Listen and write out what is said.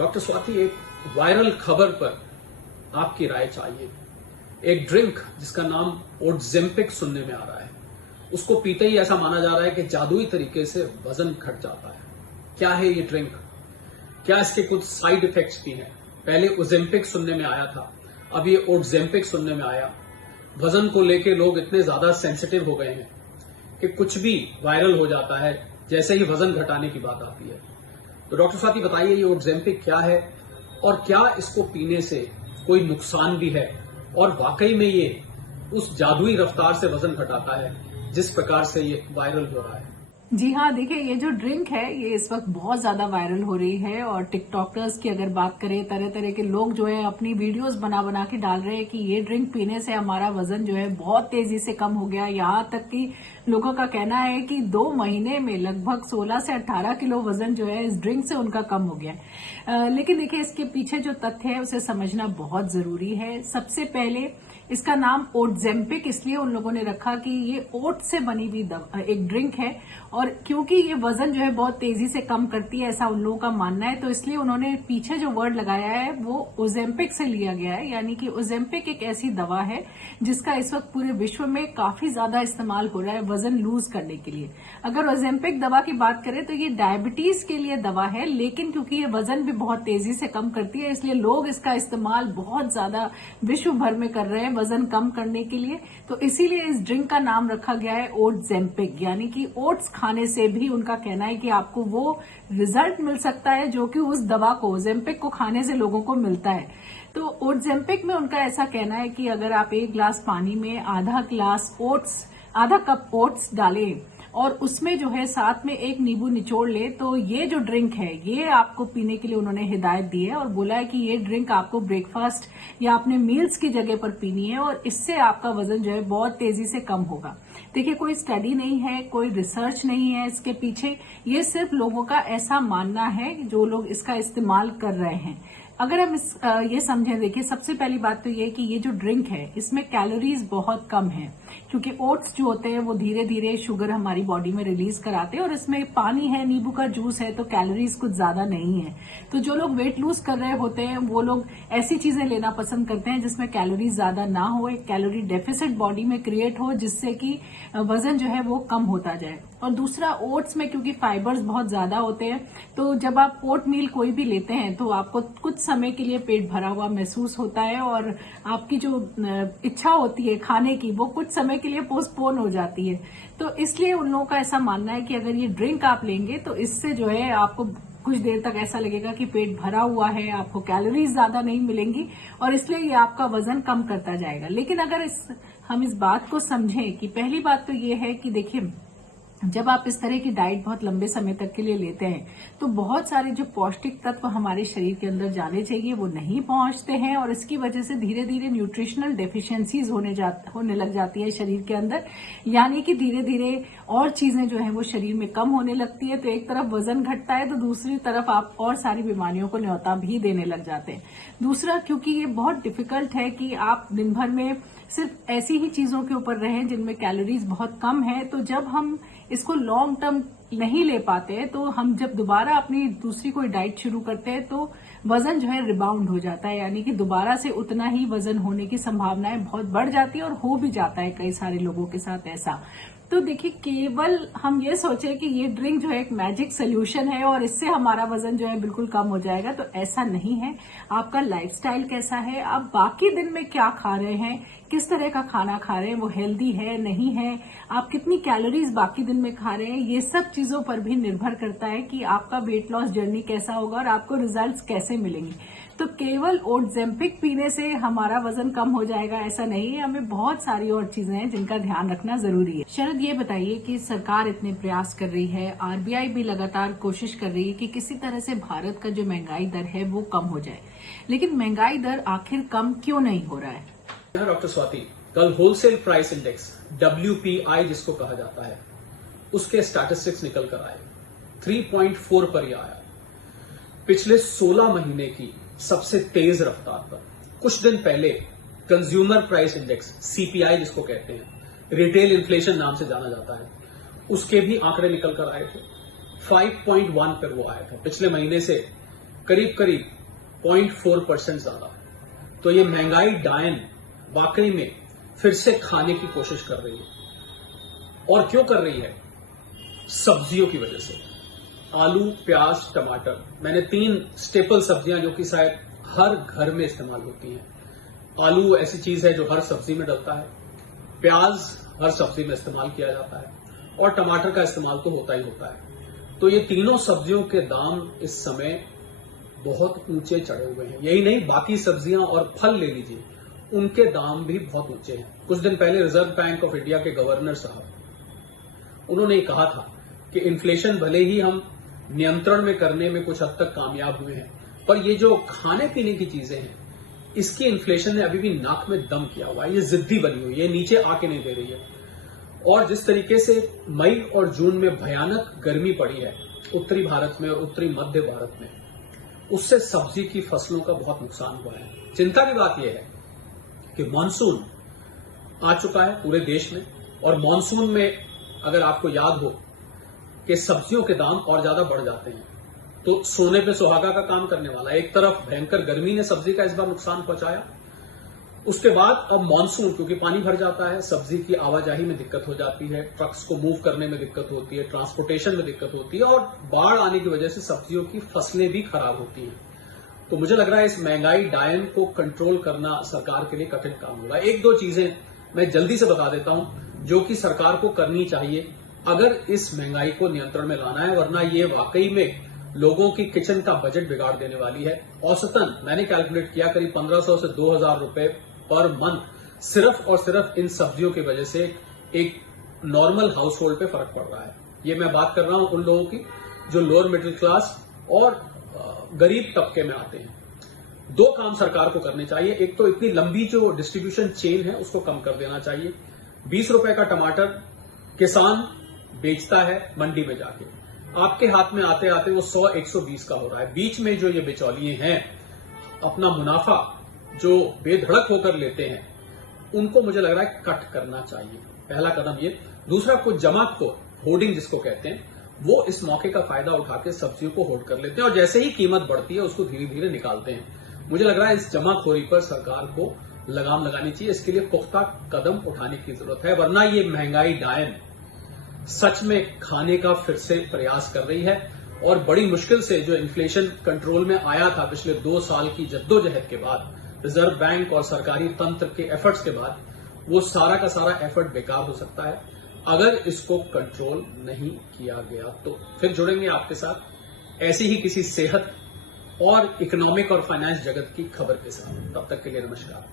Doctor Swati, एक viral खबर पर आपकी राय चाहिए। एक ड्रिंक जिसका नाम ओटजेम्पिक सुनने में आ रहा है, उसको पीते ही ऐसा माना जा रहा है कि जादुई तरीके से वजन घट जाता है। क्या है ये ड्रिंक? क्या इसके कुछ साइड इफेक्ट्स भी हैं? पहले ओजेम्पिक सुनने में आया था, अब ये ओटजेम्पिक सुनने में आया। वजन को लेके लोग इतने ज्यादा सेंसिटिव हो गए हैं कि कुछ भी वायरल हो जाता है जैसे ही वजन घटाने की बात आती है। तो डॉक्टर स्वाति बताइए, ये ओटजेम्पिक क्या है और क्या इसको पीने से कोई नुकसान भी है, और वाकई में ये उस जादुई रफ्तार से वजन घटाता है जिस प्रकार से ये वायरल हो रहा है? जी हाँ, देखिए ये जो ड्रिंक है ये इस वक्त बहुत ज्यादा वायरल हो रही है और टिकटॉकर्स की अगर बात करें, तरह तरह के लोग जो है अपनी वीडियोस बना बना के डाल रहे हैं कि ये ड्रिंक पीने से हमारा वजन जो है बहुत तेजी से कम हो गया। यहाँ तक कि लोगों का कहना है कि 2 महीने में लगभग 16 से 18 किलो वजन जो है इस ड्रिंक से उनका कम हो गया। लेकिन देखिए इसके पीछे जो तथ्य है उसे समझना बहुत जरूरी है। सबसे पहले इसका नाम ओटजेम्पिक इसलिए उन लोगों ने रखा कि ये ओट से बनी हुई एक ड्रिंक है, और क्योंकि ये वजन जो है बहुत तेजी से कम करती है ऐसा उन लोगों का मानना है, तो इसलिए उन्होंने पीछे जो वर्ड लगाया है वो ओजेम्पिक से लिया गया है। यानी कि ओजेम्पिक एक ऐसी दवा है जिसका इस वक्त पूरे विश्व में काफी ज्यादा इस्तेमाल हो रहा है वजन लूज करने के लिए। अगर ओजेम्पिक दवा की बात करें तो ये डायबिटीज के लिए दवा है, लेकिन क्योंकि ये वजन भी बहुत तेजी से कम करती है इसलिए लोग इसका इस्तेमाल बहुत ज्यादा विश्व भर में कर रहे हैं वजन कम करने के लिए। तो इसीलिए इस ड्रिंक का नाम रखा गया है ओटजेम्पिक। यानी कि ओट्स खाने से भी उनका कहना है कि आपको वो रिजल्ट मिल सकता है जो कि उस दवा को ओजेम्पिक को खाने से लोगों को मिलता है। तो ओटजेम्पिक में उनका ऐसा कहना है कि अगर आप 1 गिलास पानी में आधा कप ओट्स डालें और उसमें जो है साथ में 1 नींबू निचोड़ ले, तो ये जो ड्रिंक है ये आपको पीने के लिए उन्होंने हिदायत दी है और बोला है कि ये ड्रिंक आपको ब्रेकफास्ट या अपने मील्स की जगह पर पीनी है और इससे आपका वजन जो है बहुत तेजी से कम होगा। देखिए कोई स्टडी नहीं है, कोई रिसर्च नहीं है इसके पीछे, ये सिर्फ लोगों का ऐसा मानना है जो लोग इसका इस्तेमाल कर रहे हैं। अगर हम ये समझें, देखिए सबसे पहली बात तो ये कि ये जो ड्रिंक है इसमें कैलोरीज बहुत कम है, क्योंकि ओट्स जो होते हैं वो धीरे धीरे शुगर हमारी बॉडी में रिलीज कराते हैं और इसमें पानी है, नींबू का जूस है, तो कैलोरीज कुछ ज्यादा नहीं है। तो जो लोग वेट लूज कर रहे होते हैं वो लोग ऐसी चीजें लेना पसंद करते हैं जिसमें कैलोरीज ज्यादा ना हो, एक कैलोरी डेफिसिट बॉडी में क्रिएट हो जिससे कि वजन जो है वो कम होता जाए। और दूसरा, ओट्स में क्योंकि फाइबर्स बहुत ज्यादा होते हैं तो जब आप ओट मील कोई भी लेते हैं तो आपको कुछ समय के लिए पेट भरा हुआ महसूस होता है और आपकी जो इच्छा होती है खाने की वो कुछ समय के लिए पोस्टपोन हो जाती है। तो इसलिए उन लोगों का ऐसा मानना है कि अगर ये ड्रिंक आप लेंगे तो इससे जो है आपको कुछ देर तक ऐसा लगेगा कि पेट भरा हुआ है, आपको कैलोरीज ज्यादा नहीं मिलेंगी और इसलिए ये आपका वजन कम करता जाएगा। लेकिन अगर हम इस बात को समझें कि पहली बात तो ये है कि देखिए जब आप इस तरह की डाइट बहुत लंबे समय तक के लिए लेते हैं तो बहुत सारे जो पौष्टिक तत्व हमारे शरीर के अंदर जाने चाहिए वो नहीं पहुंचते हैं और इसकी वजह से धीरे धीरे न्यूट्रिशनल डेफिशिएंसीज होने लग जाती है शरीर के अंदर। यानी कि धीरे धीरे और चीजें जो है वो शरीर में कम होने लगती है, तो एक तरफ वजन घटता है तो दूसरी तरफ आप और सारी बीमारियों को न्योता भी देने लग जाते हैं। दूसरा, क्योंकि ये बहुत डिफिकल्ट है कि आप दिन भर में सिर्फ ऐसी ही चीजों के ऊपर रहें जिनमें कैलोरीज बहुत कम है, तो जब हम इसको लॉन्ग टर्म नहीं ले पाते तो हम जब दोबारा अपनी दूसरी कोई डाइट शुरू करते हैं तो वजन जो है रिबाउंड हो जाता है। यानी कि दोबारा से उतना ही वजन होने की संभावनाएं बहुत बढ़ जाती है और हो भी जाता है कई सारे लोगों के साथ ऐसा। तो देखिए केवल हम ये सोचे कि ये ड्रिंक जो है एक मैजिक सोल्यूशन है और इससे हमारा वजन जो है बिल्कुल कम हो जाएगा, तो ऐसा नहीं है। आपका लाइफस्टाइल कैसा है, आप बाकी दिन में क्या खा रहे हैं, किस तरह का खाना खा रहे हैं, वो हेल्दी है नहीं है, आप कितनी कैलोरीज बाकी दिन में खा रहे हैं, ये सब चीजों पर भी निर्भर करता है कि आपका वेट लॉस जर्नी कैसा होगा और आपको रिजल्ट्स कैसे मिलेंगे। तो केवल ओटजेम्पिक पीने से हमारा वजन कम हो जाएगा ऐसा नहीं है, हमें बहुत सारी और चीजें हैं जिनका ध्यान रखना जरूरी है। शरद, ये बताइए कि सरकार इतने प्रयास कर रही है, आरबीआई भी लगातार कोशिश कर रही है कि किसी तरह से भारत का जो महंगाई दर है वो कम हो जाए, लेकिन महंगाई दर आखिर कम क्यों नहीं हो रहा है? डॉक्टर स्वाति, कल होलसेल प्राइस इंडेक्स WPI जिसको कहा जाता है उसके स्टैटिस्टिक्स निकल कर आए, 3.4 पर यह आया, पिछले 16 महीने की सबसे तेज रफ्तार पर। कुछ दिन पहले कंज्यूमर प्राइस इंडेक्स CPI जिसको कहते हैं, रिटेल इन्फ्लेशन नाम से जाना जाता है, उसके भी आंकड़े निकल कर आए थे, 5.1 पर वो आया था। पिछले महीने से करीब करीब 0.4% ज्यादा। तो ये महंगाई डायन वाकई में फिर से खाने की कोशिश कर रही है। और क्यों कर रही है? सब्जियों की वजह से। आलू, प्याज, टमाटर, मैंने 3 स्टेपल सब्जियां जो कि शायद हर घर में इस्तेमाल होती हैं। आलू ऐसी चीज है जो हर सब्जी में डलता है, प्याज हर सब्जी में इस्तेमाल किया जाता है, और टमाटर का इस्तेमाल तो होता ही होता है। तो ये तीनों सब्जियों के दाम इस समय बहुत ऊंचे चढ़े हुए हैं। यही नहीं, बाकी सब्जियां और फल ले लीजिए, उनके दाम भी बहुत ऊंचे हैं। कुछ दिन पहले रिजर्व बैंक ऑफ इंडिया के गवर्नर साहब, उन्होंने कहा था कि इन्फ्लेशन भले ही हम नियंत्रण में करने में कुछ हद तक कामयाब हुए हैं, पर ये जो खाने पीने की चीजें हैं, इसकी इन्फ्लेशन ने अभी भी नाक में दम किया हुआ है। ये जिद्दी बनी हुई है, नीचे आके नहीं दे रही है। और जिस तरीके से मई और जून में भयानक गर्मी पड़ी है उत्तरी भारत में और उत्तरी मध्य भारत में, उससे सब्जी की फसलों का बहुत नुकसान हुआ है। चिंता की बात यह है कि मानसून आ चुका है पूरे देश में, और मानसून में अगर आपको याद हो कि सब्जियों के दाम और ज्यादा बढ़ जाते हैं, तो सोने पे सुहागा का काम करने वाला। एक तरफ भयंकर गर्मी ने सब्जी का इस बार नुकसान पहुंचाया, उसके बाद अब मानसून, क्योंकि पानी भर जाता है, सब्जी की आवाजाही में दिक्कत हो जाती है, ट्रक्स को मूव करने में दिक्कत होती है, ट्रांसपोर्टेशन में दिक्कत होती है, और बाढ़ आने की वजह से सब्जियों की फसलें भी खराब होती हैं। तो मुझे लग रहा है इस महंगाई डायन को कंट्रोल करना सरकार के लिए कठिन काम होगा। 1-2 चीजें मैं जल्दी से बता देता हूं जो कि सरकार को करनी चाहिए अगर इस महंगाई को नियंत्रण में लाना है, वरना ये वाकई में लोगों की किचन का बजट बिगाड़ देने वाली है। औसतन मैंने कैलकुलेट किया करीब 1500 से 2000 रुपए पर मंथ सिर्फ और सिर्फ इन सब्जियों की वजह से एक नॉर्मल हाउस होल्ड पे फर्क पड़ रहा है। ये मैं बात कर रहा हूं उन लोगों की जो लोअर मिडिल क्लास और गरीब तबके में आते हैं। 2 काम सरकार को करने चाहिए। एक तो इतनी लंबी जो डिस्ट्रीब्यूशन चेन है उसको कम कर देना चाहिए। 20 रुपए का टमाटर किसान बेचता है मंडी में जाके, आपके हाथ में आते आते वो 100-120 का हो रहा है। बीच में जो ये बिचौलिए हैं अपना मुनाफा जो बेधड़क होकर लेते हैं, उनको मुझे लग रहा है कट करना चाहिए। पहला कदम ये। दूसरा, कुछ जमाखोर, होर्डिंग जिसको कहते हैं, वो इस मौके का फायदा उठा के सब्जियों को होल्ड कर लेते हैं और जैसे ही कीमत बढ़ती है उसको धीरे धीरे निकालते हैं। मुझे लग रहा है इस जमाखोरी पर सरकार को लगाम लगानी चाहिए। इसके लिए पुख्ता कदम उठाने की जरूरत है, वरना ये महंगाई डायन सच में खाने का फिर से प्रयास कर रही है। और बड़ी मुश्किल से जो इन्फ्लेशन कंट्रोल में आया था पिछले 2 साल की जद्दोजहद के बाद, रिजर्व बैंक और सरकारी तंत्र के एफर्ट्स के बाद, वो सारा का सारा एफर्ट बेकार हो सकता है अगर इसको कंट्रोल नहीं किया गया। तो फिर जुड़ेंगे आपके साथ ऐसी ही किसी सेहत और इकोनॉमिक और फाइनेंस जगत की खबर के साथ। तब तक के लिए नमस्कार।